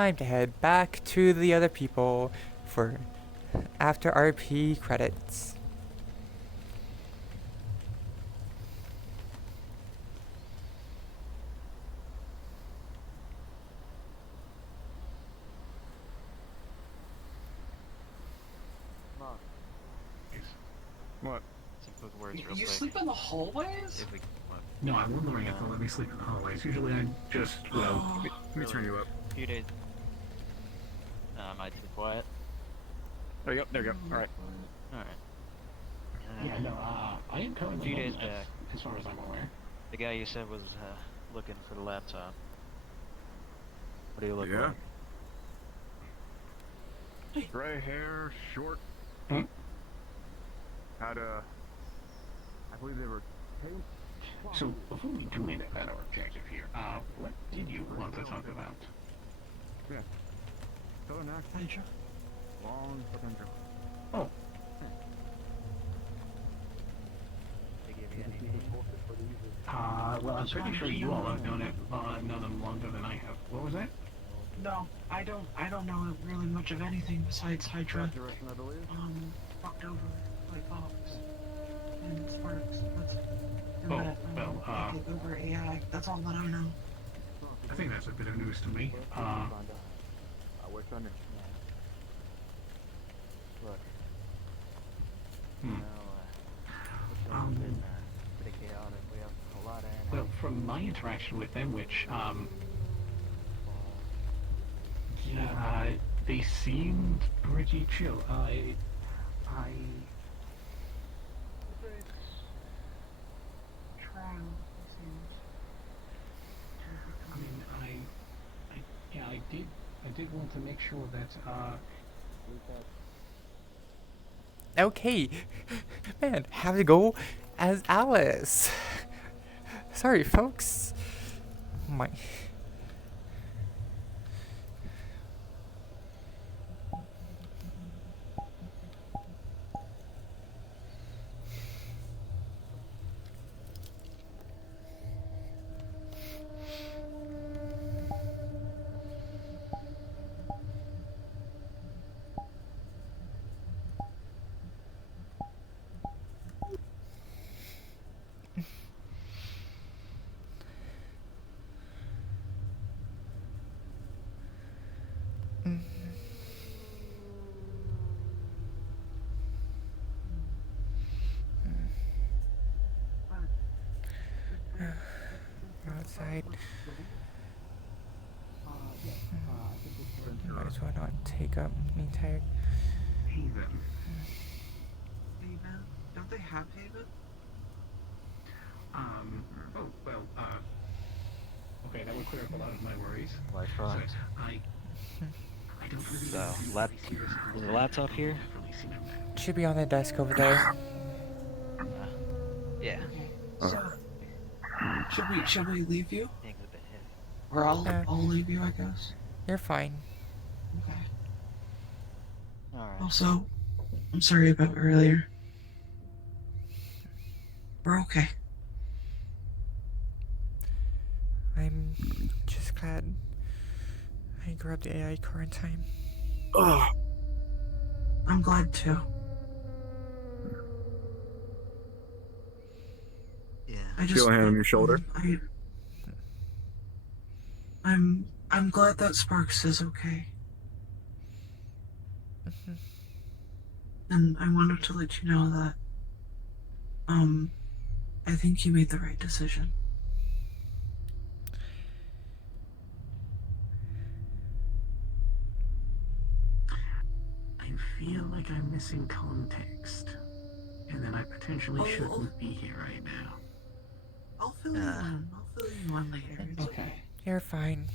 time to head back to the other people for after RP credits. What? Some quick words real You quick. sleep in the hallways? If we, what, No, I'm wondering if they'll let me sleep in the hallways. Usually I just, well... Let me turn you up. a few days. Am I too quiet? There you go, there you go. Alright. Alright. Yeah, no, I am currently A few days homeless, back, as far as I'm aware. the guy you said was looking for the laptop. What do you look Yeah. like? Gray hair, short. Hmm? Had I believe they were tape. So, before we do anything about our objective here, what did you want to talk about? Southern accent. Long potential. Oh, They give you any names? well, I'm pretty sure you all have known them longer than I have. What was that? No, I don't know really much of anything besides Hydra. Direction, I believe. Fucked over by Fox and Sparks. That's and Oh, that, well, I take over AI. That's all that I know. I think that's a bit of news to me. I work under. Look, Hmm. it's Um, been pretty chaotic. We have a lot of Well, from my interaction with them, which, yeah, they seemed pretty chill. I mean, yeah, I did want to make sure that, Okay, man, have to go as Alice. Sorry, folks. My. Outside. Might as well not take up the entire. Haven. Haven? Don't they have Haven? Oh, well, okay, that would clear up a lot of my worries. Wi-Fi. So, I don't really So, know if lap- this year's is the laptop here? definitely seen him there. Should be on the desk over there. Yeah. Okay. So, should we leave you? Things a bit heavy. Or I'll leave you, I guess. You're fine. Okay. Alright. Also, I'm sorry about earlier. We're okay. I'm just glad I grabbed the AI car in time. I'm glad too. Yeah. I just Feel a hand on your shoulder. I'm glad that Sparks is okay. And I wanted to let you know that I think you made the right decision. I feel like I'm missing context, and then I potentially shouldn't be here right now. I'll fill you in. I'll fill you in later. It's Okay. You're fine.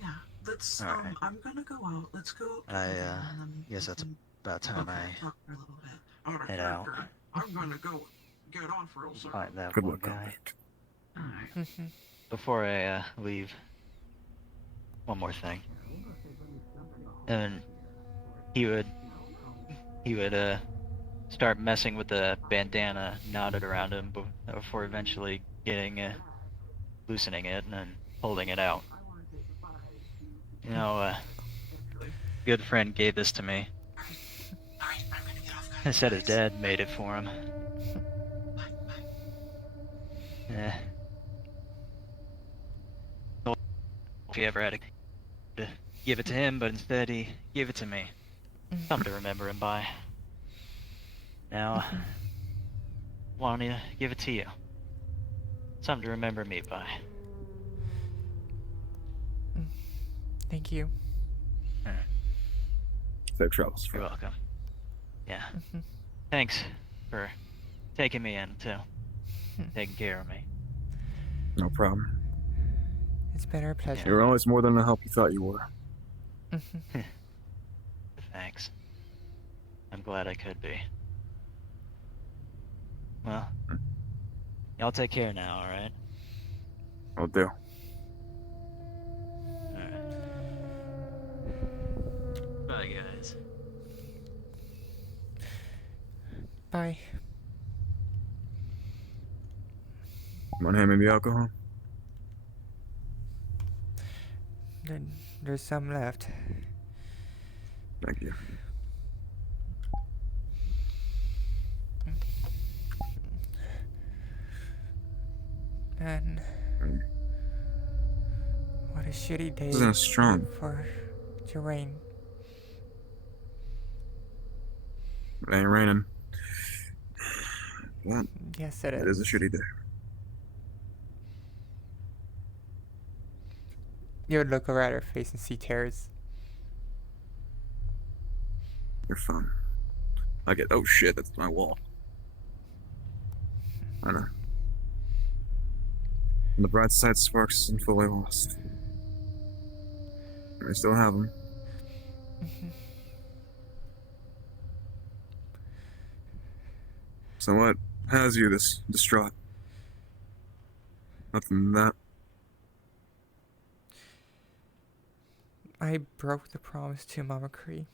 Yeah. Let's All right. I'm gonna go out. Let's go. I, and then guess we that's can about time I talk for a little bit. Alright, head out. I'm gonna go get on for a second. find that Good one luck, guy. contact. Alright. Before I leave, one more thing. And he would start messing with the bandana knotted around him before eventually getting loosening it and then holding it out. You know, good friend gave this to me. He said his dad made it for him. Yeah. If he ever had to give it to him, but instead he gave it to me. Something to remember him by. Now, want to give it to you. Something to remember me by. Thank you. Safe travels. You're welcome. Yeah. Thanks for taking me in, too. Taking care of me. No problem. It's been our pleasure. You're always more than the help you thought you were. Thanks. I'm glad I could be. Well, y'all take care now, alright? Will do. Alright. Bye, guys. Bye. Want to hand me the alcohol? There's some left. Thank you. Man, what a shitty day This isn't strong. for it to rain. It ain't raining. Well, Yes, it it is a shitty day. You would look over at her face and see tears. You're fine. I get. Oh shit, that's my wall. I know. On the bright side, Sparks isn't fully lost. I still have him. So what has you this distraught? Nothing than that. I broke the promise to Mama Cree.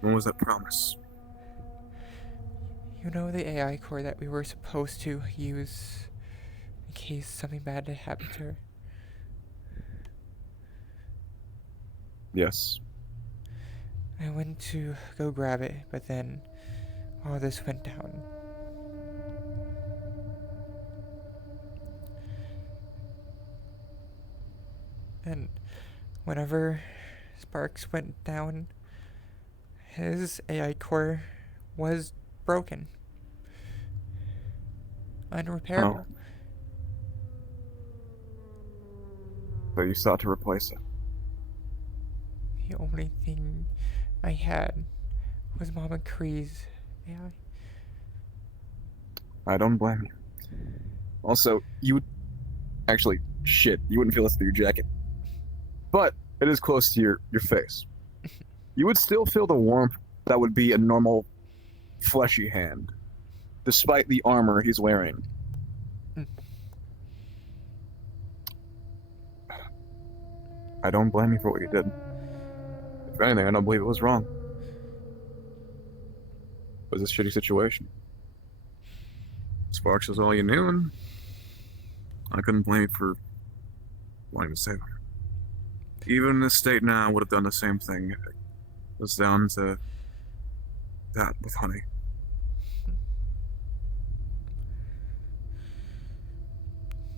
When was that promise? You know the AI core that we were supposed to use in case something bad had happened to her? Yes. I went to go grab it, but then all this went down. And whenever Sparks went down, his AI core was broken. Unrepairable. Oh. So you sought to replace it. The only thing I had was Mama Cree's AI. I don't blame you. Also, you would... Actually, shit, you wouldn't feel this through your jacket. But it is close to your face. You would still feel the warmth that would be a normal fleshy hand, despite the armor he's wearing. I don't blame you for what you did. If anything, I don't believe it was wrong. It was a shitty situation. Sparks was all you knew, and I couldn't blame you for wanting to save him. Even in this state now, I would have done the same thing if it was down to that with Honey.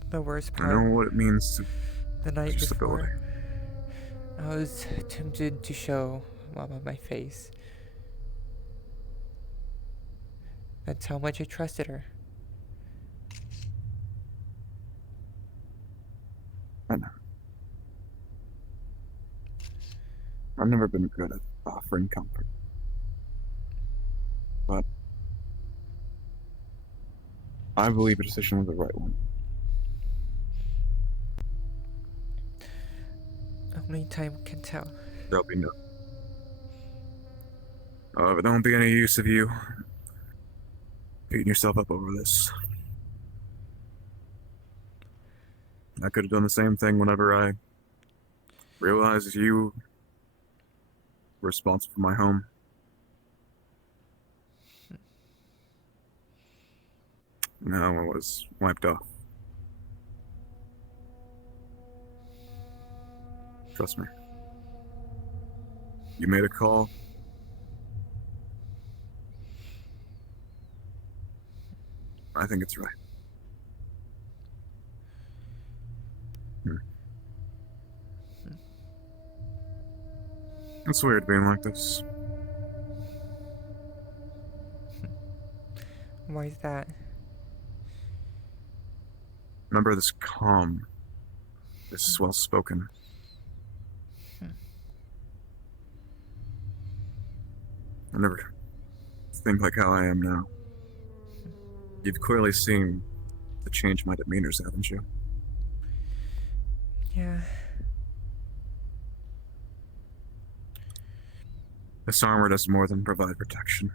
The worst I part, know what it means to the night lose stability. before, I was tempted to show Mama my face. That's how much I trusted her. I know. I've never been good at offering comfort. But I believe your decision was the right one. Only time can tell. There'll be no. However, there won't be any use of you beating yourself up over this. I could have done the same thing whenever I realized you were responsible for my home. Now it was wiped off. Trust me. You made a call. I think it's right. It's weird being like this. Why is that? Remember this calm, this well-spoken. I never think like how I am now. You've clearly seen the change my demeanors, haven't you? Yeah. This armor does more than provide protection.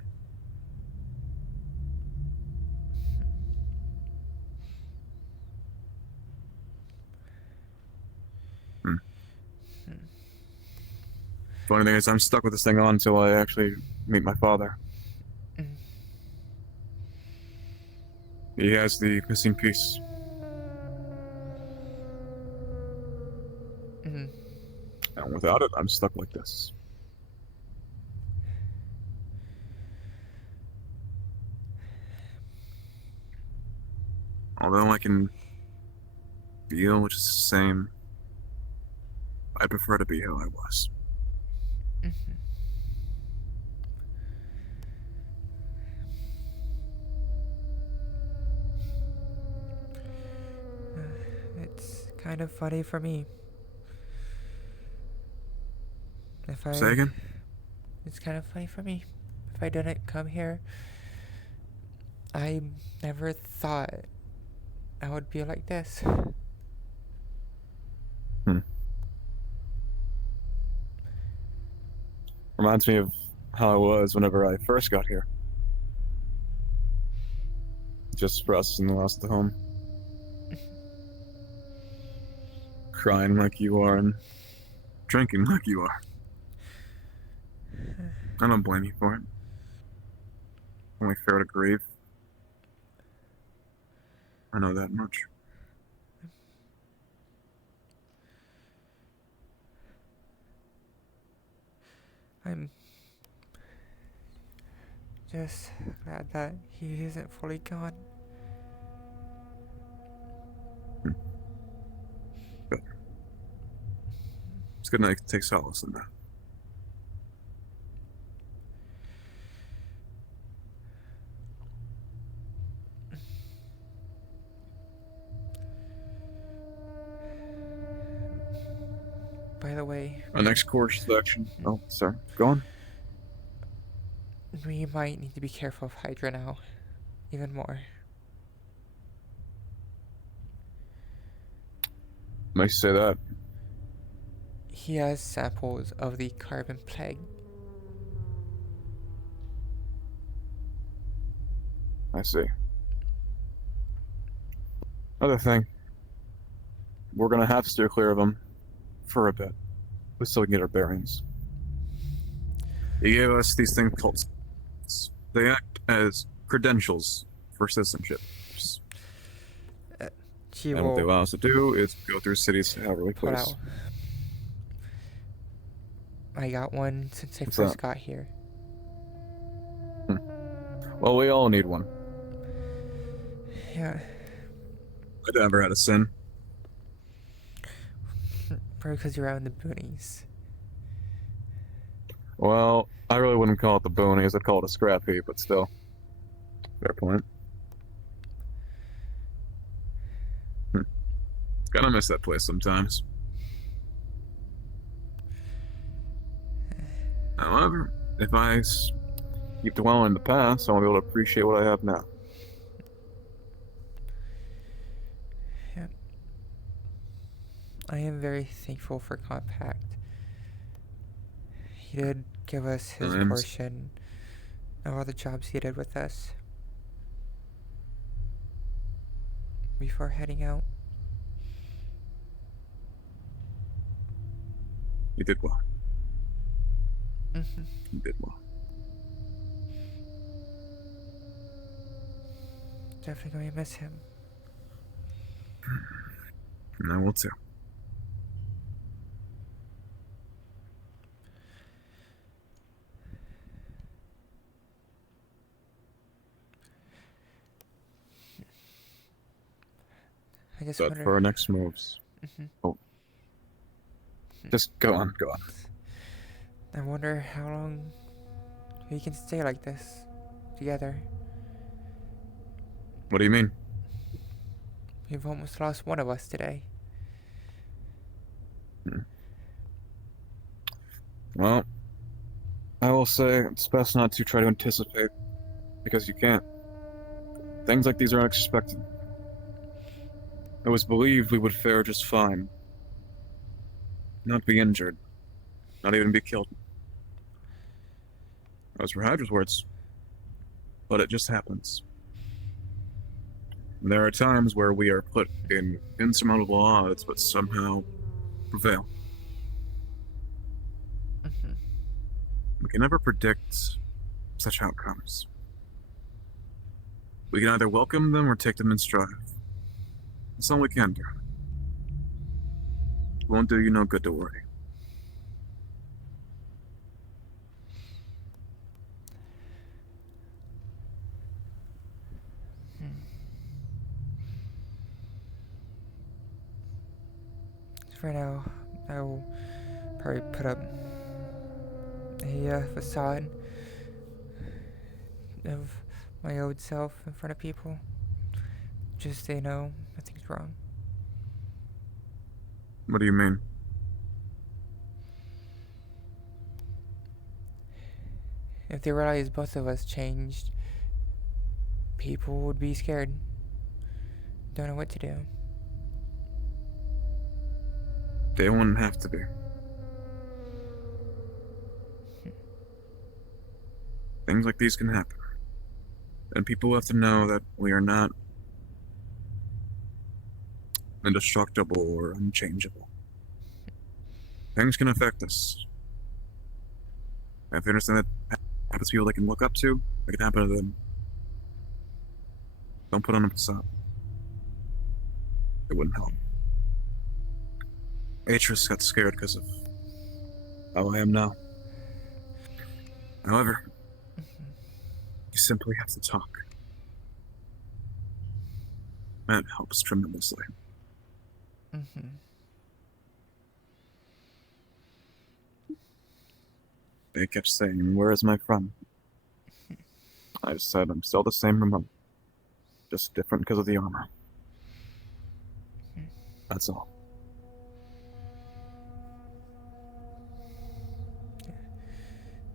Funny thing is, I'm stuck with this thing on until I actually meet my father. Mm. He has the missing piece. Mm. And without it, I'm stuck like this. Although I can feel which is the same, I prefer to be how I was. Mhm. It's kind of funny for me. If I Say again? It's kind of funny for me. If I didn't come here, I never thought I would be like this. Reminds me of how I was whenever I first got here. Just for us in the lost the home. Crying like you are and drinking like you are. I don't blame you for it. Only fair to grieve. I know that much. I'm just glad that he isn't fully gone. Good. It's good that I can take solace in that. By the way, Our next course selection. Oh, sorry. Go on. we might need to be careful of Hydra now. Even more. Makes you say that. He has samples of the carbon plague. I see. Other thing. We're gonna have to steer clear of them for a bit. We still can get our bearings. He gave us these things called... They act as credentials for citizenship. She And what they will allow us to do is go through cities to have really pull close. out. I got one since I What's first that? got here. Well, we all need one. Yeah, I never had a sin. probably because you're out in the boonies. Well, I really wouldn't call it the boonies. I'd call it a scrap heap, but still. Fair point. Kinda miss that place sometimes. However, if I keep dwelling in the past, I won't be able to appreciate what I have now. Yeah. I am very thankful for Compact. He did give us his Times. portion of all the jobs he did with us. Before heading out. You did well. Hmm. You did well. definitely going to miss him. And I will too. I just But wonder. for our next moves, Mhm. just go on. I wonder how long we can stay like this together. What do you mean? We've almost lost one of us today. Well, I will say it's best not to try to anticipate, because you can't. Things like these are unexpected. It was believed we would fare just fine. Not be injured. Not even be killed. Those were Hydra's words. But it just happens. There are times where we are put in insurmountable odds, but somehow prevail. Mhm. We can never predict such outcomes. We can either welcome them or take them in stride. That's all we can do. It won't do you no good to worry. For now, I will probably put up a facade of my old self in front of people. Just so they know nothing's wrong. What do you mean? If they realize both of us changed, people would be scared. Don't know what to do. They wouldn't have to be. Things like these can happen. And people have to know that we are not indestructible or unchangeable. Things can affect us. If you understand that happens to people they can look up to, it can happen to them. Don't put on a facade. It wouldn't help. Atris got scared because of how I am now. However, you simply have to talk. That helps tremendously. Mm-hmm. They kept saying, "Where is my friend?" I just said, "I'm still the same remote. Just different because of the armor." That's all.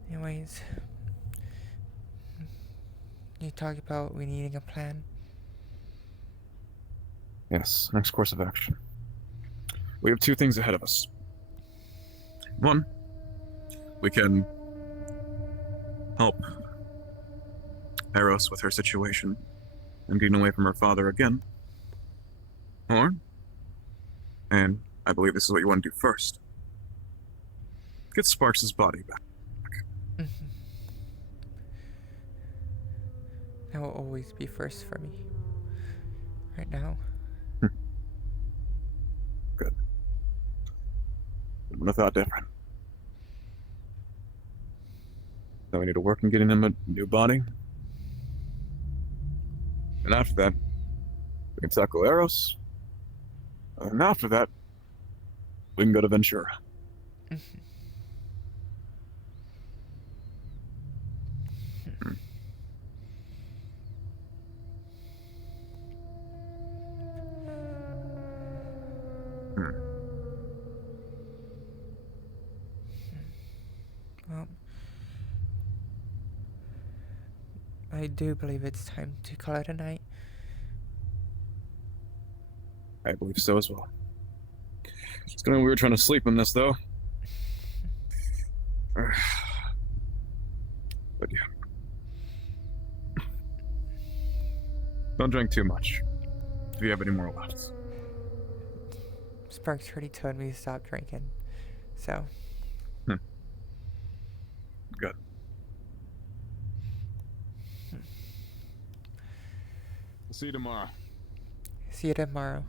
Anyways, you talk about we needing a plan. Yes, next course of action. We have two things ahead of us. One, we can help Eros with her situation and getting away from her father again. Or, and I believe this is what you want to do first, get Sparks' body back. Mm-hmm. That will always be first for me. Right now. Good. Wouldn't have thought different. Then we need to work on getting him a new body. And after that, we can tackle Eros. And after that, we can go to Ventura. Mm-hmm. Well, I do believe it's time to call it a night. I believe so as well. It's gonna be weird trying to sleep in this, though. But yeah. Don't drink too much. If you have any more left. Sparks already told me to stop drinking. So. Good. See you tomorrow. See you tomorrow.